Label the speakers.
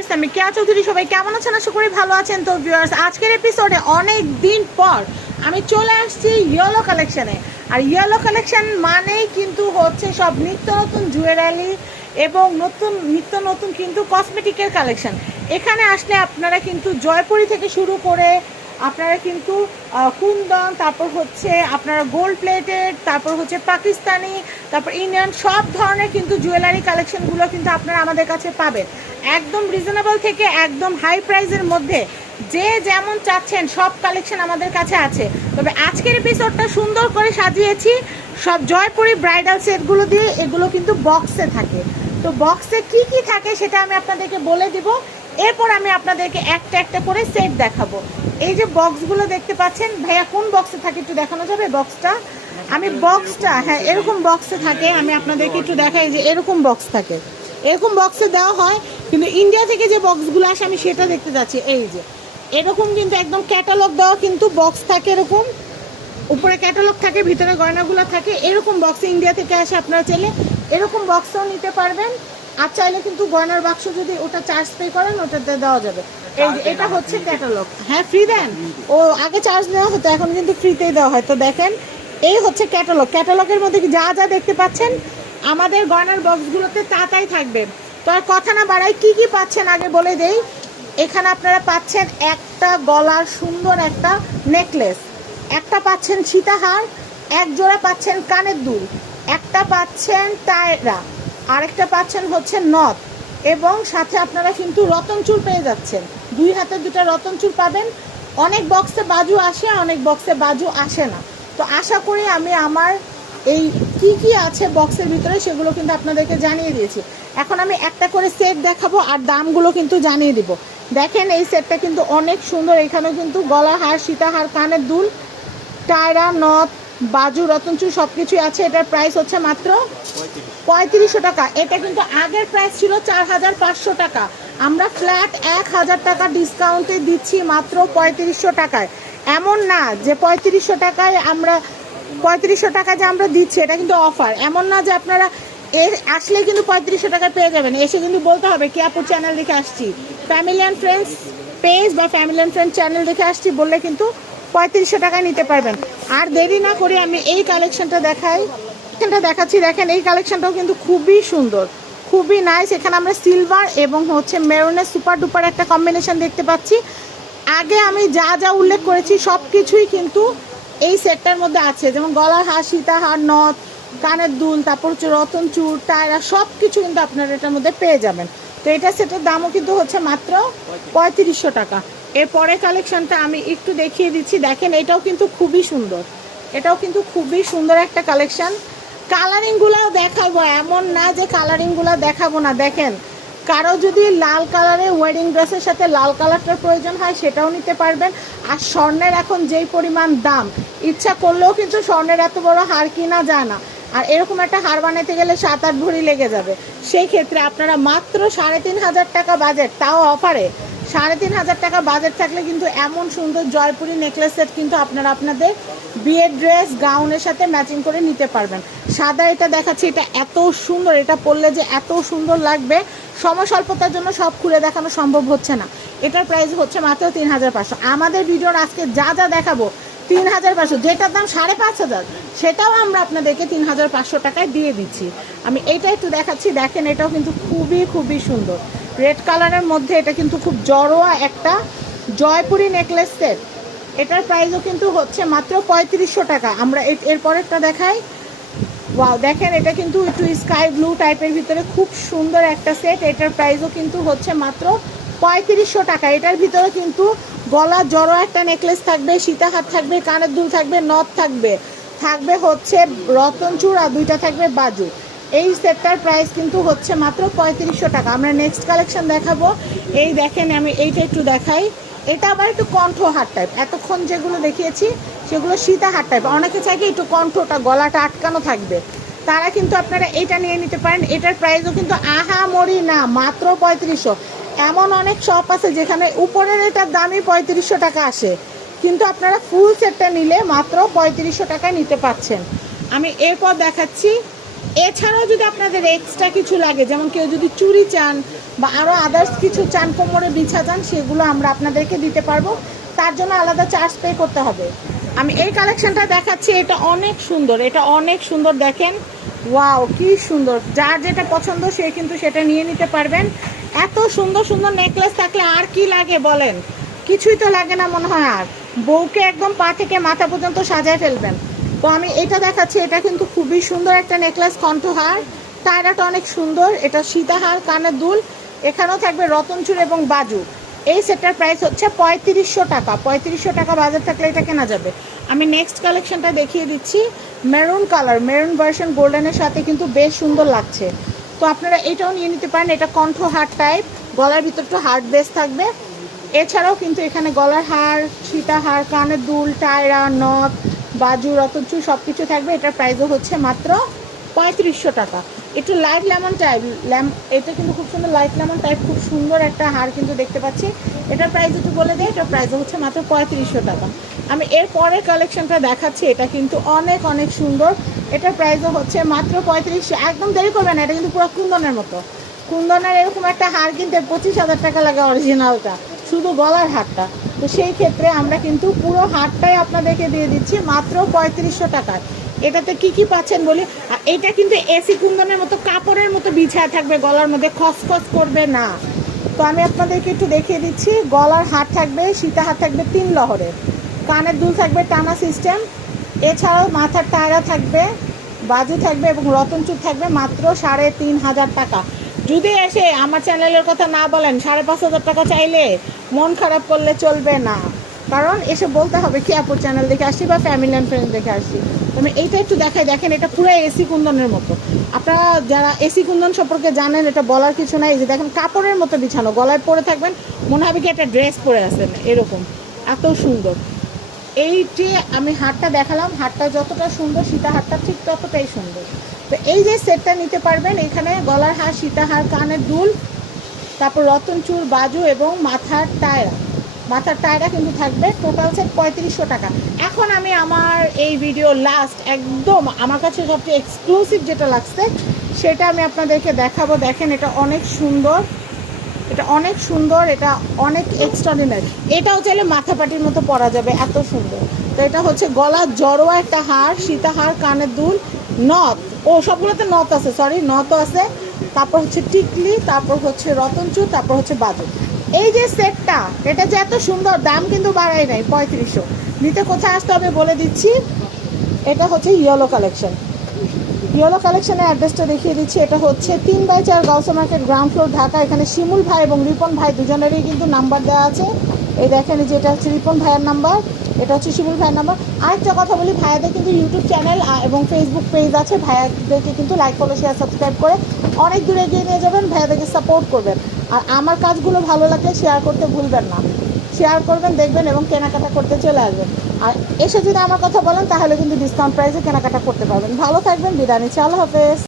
Speaker 1: Viewers আমি কেয়া চৌধুরী, সবাই কেমন আছেন? আশা করি ভালো আছেন। তো ভিউয়ার্স আজকের এপিসোডে অনেক দিন পর আমি চলে আসছি ইয়েলো কালেকশনে আর ইয়েলো কালেকশন মানেই কিন্তু হচ্ছে সব নিত্য নতুন জুয়েলারি এবং নতুন, নিত্য নতুন কিন্তু কসমেটিকের কালেকশন এখানে আসলে আপনারা কিন্তু জয়পুরি থেকে শুরু করে আপনারা কিন্তু কুন্দন, তারপর হচ্ছে আপনারা গোল্ড প্লেটেড তারপর হচ্ছে পাকিস্তানি, তারপর ইন্ডিয়ান সব ধরনের কিন্তু জুয়েলারি কালেকশনগুলো কিন্তু আপনারা আমাদের কাছে পাবেন। একদম রিজনেবল থেকে একদম হাই প্রাইসের মধ্যে যে যেমন চাচ্ছেন, সব কালেকশন আমাদের কাছে আছে। তবে আজকের এপিসোডটা সুন্দর করে সাজিয়েছি। সব জয়পুরি ব্রাইডাল সেটগুলো দিয়ে, এগুলো কিন্তু বক্সে থাকে। তো বক্সে কি কি থাকে সেটা আমি আপনাদেরকে বলে দিব। এরপর আমি আপনাদেরকে একটা একটা করে সেট দেখাবো। এই যে বক্সগুলো দেখতে পাচ্ছেন, ভাইয়া কোন বক্সে থাকে একটু দেখানো যাবে বক্সটা আমি বক্সটা হ্যাঁ এরকম বক্সে থাকে, আমি আপনাদেরকে একটু দেখাই যে এরকম বক্স থাকে। এরকম বক্সে দেওয়া হয়, কিন্তু ইন্ডিয়া থেকে যে বক্সগুলো আসে, আমি সেটা দেখতে যাচ্ছি। এই যে, এরকম কিন্তু একদম ক্যাটালগ দেওয়া কিন্তু বক্স থাকে এরকম। উপরে ক্যাটালগ থাকে, ভিতরে গয়নাগুলো থাকে, এরকম বক্স ইন্ডিয়া থেকে আসে আপনারা চাইলে। এরকম বক্সও নিতে পারবেন। আর চাইলে কিন্তু গয়নার বাক্স যদি ওটা চার্জ পে করেন, ওটাতে দেওয়া যাবে। এই এটা হচ্ছে ক্যাটালগ হ্যাঁ ফ্রি দেন। ও, আগে চার্জ নেওয়া হতো, এখন কিন্তু ফ্রিতেই দেওয়া হয়। তো দেখেন, এই হচ্ছে ক্যাটালগ ক্যাটালগের মধ্যে যা যা দেখতে পাচ্ছেন আমাদের গয়নার বক্সগুলোতে তাতাই থাকবে। তো আর কথা না বাড়াই, কি কি পাচ্ছেন আগে বলে দেই? এখানে আপনারা পাচ্ছেন একটা গলার সুন্দর একটা নেকলেস। একটা পাচ্ছেন সীতাহার, এক জোড়া পাচ্ছেন কানের দুল, একটা পাচ্ছেন টায়রা আরেকটা পাচ্ছেন হচ্ছে নথ এবং সাথে আপনারা কিন্তু রতন চুল পেয়ে যাচ্ছেন। দুই হাতে দুটো রতন চুল পাবেন। অনেক বক্সে বাজু আসে অনেক বক্সে বাজু আসে না। তো আশা করি আমি আমার এই কি কি আছে বক্সের ভিতরে সেগুলো কিন্তু আপনাদেরকে জানিয়ে দিয়েছি। এখন আমি একটা করে সেট দেখাবো আর দামগুলো কিন্তু জানিয়ে দিব। দেখেন এই সেটটা কিন্তু অনেক সুন্দর। এখানেও কিন্তু গলা হার সীতাহার, কানের দুল, টায়রা, নথ, বাজু রতনচুর সব কিছুই আছে। এটার প্রাইস হচ্ছে মাত্র পঁয়ত্রিশশো টাকা। এটা কিন্তু আগের প্রাইস ছিল চার হাজার পাঁচশো টাকা। আমরা ফ্ল্যাট এক হাজার টাকা ডিসকাউন্টে দিচ্ছি মাত্র পঁয়ত্রিশশো টাকায়। এমন না যে পঁয়ত্রিশশো টাকায় আমরা পঁয়ত্রিশশো টাকা যে আমরা দিচ্ছি, এটা কিন্তু অফার এমন না যে আপনারা এর আসলে কিন্তু পঁয়ত্রিশশো টাকায় পেয়ে যাবেন। এসে কিন্তু বলতে হবে, কি আপুর চ্যানেল দেখে আসছি? ফ্যামিলি অ্যান্ড ফ্রেন্ডস পেজ বা ফ্যামিলি অ্যান্ড ফ্রেন্ড চ্যানেল দেখে আসছি বললে কিন্তু পঁয়ত্রিশশো টাকায় নিতে পারবেন। আর দেরি না করে আমি এই কালেকশনটা দেখাই। কালেকশনটা দেখাচ্ছি, দেখেন, এই কালেকশনটাও কিন্তু খুবই সুন্দর, খুবই নাইস এখানে আমরা সিলভার এবং হচ্ছে মেরুনের সুপার ডুপার একটা কম্বিনেশন দেখতে পাচ্ছি। আগে আমি যা যা উল্লেখ করেছি সব কিছুই কিন্তু এই সেটটার মধ্যে আছে, যেমন গলার হার সীতাহার নথ কানের দুল, তারপর হচ্ছে রতন চুর টায়রা সব কিছু কিন্তু আপনারা এটার মধ্যে পেয়ে যাবেন। তো এটা সেটের দামও কিন্তু হচ্ছে মাত্র পঁয়ত্রিশশো টাকা। এরপরে কালেকশনটা আমি একটু দেখিয়ে দিচ্ছি। দেখেন, এটাও কিন্তু খুবই সুন্দর। এটাও কিন্তু খুবই সুন্দর একটা কালেকশন। কালারিংগুলোও দেখাবো, এমন না যে কালারিংগুলো দেখাবো না। দেখেন কারও যদি লাল কালারের ওয়েডিং ড্রেসের সাথে লাল কালারটার প্রয়োজন হয়, সেটাও নিতে পারবেন। আর স্বর্ণের এখন যেই পরিমাণ দাম, ইচ্ছা করলেও কিন্তু স্বর্ণের এত বড় হার কিনা যায় না। আর এরকম একটা হার বানাতে গেলে সাত আট ভরি লেগে যাবে। সেই ক্ষেত্রে আপনারা মাত্র সাড়ে তিন হাজার টাকা বাজেট তাও অফারে সাড়ে তিন হাজার টাকা বাজেট থাকলে কিন্তু এমন সুন্দর জয়পুরি নেকলেস সেট কিন্তু আপনারা আপনাদের বিয়ের ড্রেস গাউনের সাথে ম্যাচিং করে নিতে পারবেন। সাদা এটা দেখাচ্ছি, এটা এত সুন্দর, এটা পরলে যে এত সুন্দর লাগবে। সময় স্বল্পতার জন্য সব খুলে দেখানো সম্ভব হচ্ছে না। এটার প্রাইস হচ্ছে মাত্র তিন হাজার পাঁচশো। আমাদের ভিডিওর আজকে যা যা দেখাবো, তিন হাজার পাঁচশো, যেটার দাম সাড়ে পাঁচ হাজার, সেটাও আমরা আপনাদেরকে তিন হাজার পাঁচশো টাকায় দিয়ে দিচ্ছি। আমি এইটা একটু দেখাচ্ছি, দেখেন এটাও কিন্তু খুবই খুবই সুন্দর। রেড কালারের মধ্যে এটা কিন্তু খুব জড়োয়া একটা জয়পুরি নেকলেস সেট এটার প্রাইসও কিন্তু হচ্ছে মাত্র পঁয়ত্রিশশো টাকা। আমরা এর- এরপরেরটা দেখাই। ওয়াও, দেখেন এটা কিন্তু একটু স্কাই ব্লু টাইপের ভিতরে খুব সুন্দর একটা সেট। এটার প্রাইসও কিন্তু হচ্ছে মাত্র পঁয়ত্রিশশো টাকা। এটার ভিতরে কিন্তু গলা জড়ো একটা নেকলেস থাকবে সীতাহার থাকবে, কানের দুল থাকবে, নথ থাকবে। থাকবে হচ্ছে রতন চূড়া দুইটা থাকবে বাজু। এই সেটটার প্রাইস কিন্তু হচ্ছে মাত্র পঁয়ত্রিশশো টাকা। আমরা নেক্সট কালেকশন দেখাবো। এই দেখেন, আমি এইটা একটু দেখাই। এটা আবার একটু কণ্ঠ হাট টাইপ এতক্ষণ যেগুলো দেখিয়েছি, সেগুলো সীতা হাট টাইপ অনেকে চাই কি একটু কণ্ঠটা, গলাটা আটকানো থাকবে। তারা কিন্তু আপনারা এটা নিয়ে নিতে পারেন। এটার প্রাইসও কিন্তু আহা মরি না, মাত্র পঁয়ত্রিশশো। এমন অনেক শপ আছে যেখানে উপরের এটার দামই পঁয়ত্রিশশো টাকা আসে। কিন্তু আপনারা ফুল সেটটা নিলে মাত্র পঁয়ত্রিশশো টাকায় নিতে পাচ্ছেন আমি এরপর দেখাচ্ছি এছাড়াও যদি আপনাদের এক্সট্রা কিছু লাগে, যেমন কেউ যদি চুরি চান বা আরও আদার্স কিছু চান, কোমরে বিছা চান, সেগুলো আমরা আপনাদেরকে দিতে পারব। তার জন্য আলাদা চার্জ পে করতে হবে। আমি এই কালেকশনটা দেখাচ্ছি, এটা অনেক সুন্দর, এটা অনেক সুন্দর দেখেন। ওয়াও কি সুন্দর। যার যেটা পছন্দ, সে কিন্তু সেটা নিয়ে নিতে পারবেন। এত সুন্দর সুন্দর নেকলেস থাকলে আর কি লাগে বলেন? কিছুই তো লাগে না মনে হয় আর। বউকে একদম পা থেকে মাথা পর্যন্ত সাজায় ফেলবেন। তো আমি এটা দেখাচ্ছি, এটা কিন্তু খুবই সুন্দর একটা নেকলেস কণ্ঠহার। টায়রাটা অনেক সুন্দর, এটা সীতাহার, কানের দুল, এখানেও থাকবে রতনচুর এবং বাজু। এই সেটটার প্রাইস হচ্ছে পঁয়ত্রিশশো টাকা পঁয়ত্রিশশো টাকা বাজার থাকলে এটা কেনা যাবে। আমি নেক্সট কালেকশনটা দেখিয়ে দিচ্ছি মেরুন কালার মেরুন ভার্সন গোল্ডেনের সাথে কিন্তু বেশ সুন্দর লাগছে। তো আপনারা এটাও নিয়ে নিতে পারেন, এটা কণ্ঠ হার টাইপ গলার ভিতর ভিতরটা হার্ড বেস থাকবে। এছাড়াও কিন্তু এখানে গলার হার, সীতাহার, কানের দুল টায়রা নথ বাজু রতনচু সব কিছু থাকবে। এটার প্রাইসও হচ্ছে মাত্র পঁয়ত্রিশশো টাকা। একটু লাইট লেমন টাইপ ল্যাম এটা কিন্তু খুব সুন্দর লাইট লেমন টাইপ খুব সুন্দর একটা হার কিন্তু দেখতে পাচ্ছি। এটার প্রাইস একটু বলে দেয় এটার প্রাইস হচ্ছে মাত্র পঁয়ত্রিশশো টাকা। আমি এর পরের কালেকশনটা দেখাচ্ছি, এটা কিন্তু অনেক অনেক সুন্দর। এটার প্রাইসও হচ্ছে মাত্র পঁয়ত্রিশশো, একদম দেরি করবে না, এটা কিন্তু পুরো কুন্দনের মতো। কুন্দনের এরকম একটা হার কিনতে পঁচিশ হাজার টাকা লাগে অরিজিনালটা শুধু গলার হারটা। তো সেই ক্ষেত্রে আমরা কিন্তু পুরো হারটাই আপনাদেরকে দিয়ে দিচ্ছি, মাত্র পঁয়ত্রিশশো টাকায়। এটাতে কি কি পাচ্ছেন বলি? এটা কিন্তু এসি কুন্দনের মতো, কাপড়ের মতো বিছায় থাকবে গলার মধ্যে, খসখস করবে না। তো আমি আপনাদেরকে একটু দেখিয়ে দিচ্ছি, গলার হার থাকবে, সীতা হার থাকবে তিন লহরের। কানের দুল থাকবে টানা সিস্টেম এছাড়াও মাথার টায়রা থাকবে, বাজু থাকবে এবং রতনচুর থাকবে মাত্র সাড়ে তিন হাজার টাকা। যদি এসে আমার চ্যানেলের কথা না বলেন, সাড়ে পাঁচ হাজার টাকা চাইলে মন খারাপ করলে চলবে না। কারণ এসে বলতে হবে, কি আপুর চ্যানেল দেখে আসছি বা ফ্যামিলি অ্যান্ড ফ্রেন্ড দেখে আসছি? আমি এইটা একটু দেখাই, দেখেন এটা পুরো এসি কুন্দনের মতো। আপনারা যারা এসি কুন্দন সম্পর্কে জানেন, এটা বলার কিছু নাই। যে দেখেন, কাপড়ের মতো বিছানো, গলায় পরে থাকবেন, মনে হবে কি একটা ড্রেস পরে আছেন, এরকম। এত সুন্দর। এইটি আমি হাটটা দেখালাম, হাটটা যতটা সুন্দর সীতা হাটটা ঠিক ততটাই সুন্দর। তো এই যে সেটটা নিতে পারবেন, এখানে গলার হার সীতাহার কানের দুল, তারপর রতনচুর বাজু এবং মাথার টায়রা। মাথার টায়রা কিন্তু থাকবে টোটাল সেট পঁয়ত্রিশশো টাকা। এখন আমি আমার এই ভিডিও লাস্ট একদম আমার কাছে সবচেয়ে এক্সক্লুসিভ যেটা লাগছে, সেটা আমি আপনাদেরকে দেখাবো। দেখেন এটা অনেক সুন্দর, এটা অনেক সুন্দর, এটা অনেক এক্সট্রাডিনারি এটাও চাইলে মাথা পাটির মতো পরা যাবে, এত সুন্দর। তো এটা হচ্ছে গলার জড়োয়া একটা হার সীতাহার কানের দুল নথ ও, সবগুলোতে নথ আছে সরি নথও আছে। তারপর হচ্ছে টিকলি, তারপর হচ্ছে রতনচুর তারপর হচ্ছে বাদুর এই যে সেটটা, এটা যে এত সুন্দর, দাম কিন্তু বাড়াই নাই, পঁয়ত্রিশশো। নিতে কোথায় আসতে হবে বলে দিচ্ছি, এটা হচ্ছে ইয়েলো কালেকশন ইয়েলো কালেকশনের অ্যাড্রেসটা দেখিয়ে দিচ্ছি, এটা হচ্ছে তিন বাই চার Gausia market ground floor, Dhaka. এখানে শিমুল ভাই এবং রিপন ভাই দুজনেরই কিন্তু নাম্বার দেওয়া আছে। এই দেখেন যে এটা হচ্ছে রিপন ভাইয়ের নাম্বার, এটা হচ্ছে শিমুল ভাইয়ের নাম্বার। আরেকটা কথা বলি, ভাইয়াদের কিন্তু ইউটিউব চ্যানেল এবং ফেসবুক পেজ আছে। ভাইয়াদেরকে কিন্তু লাইক ফলো শেয়ার সাবস্ক্রাইব করে অনেক দূরে এগিয়ে নিয়ে যাবেন, ভাইয়াদেরকে সাপোর্ট করবেন। আর আমার কাজগুলো ভালো লাগলে শেয়ার করতে ভুলবেন না। শেয়ার করবেন, দেখবেন, এবং কেনাকাটা করতে চলে আসবেন। আর এসে যদি আমার কথা বলেন, তাহলে কিন্তু ডিসকাউন্ট প্রাইসে কেনাকাটা করতে পারবেন। ভালো থাকবেন, বিদায় নিচ্ছি। আল্লাহ হাফেজ।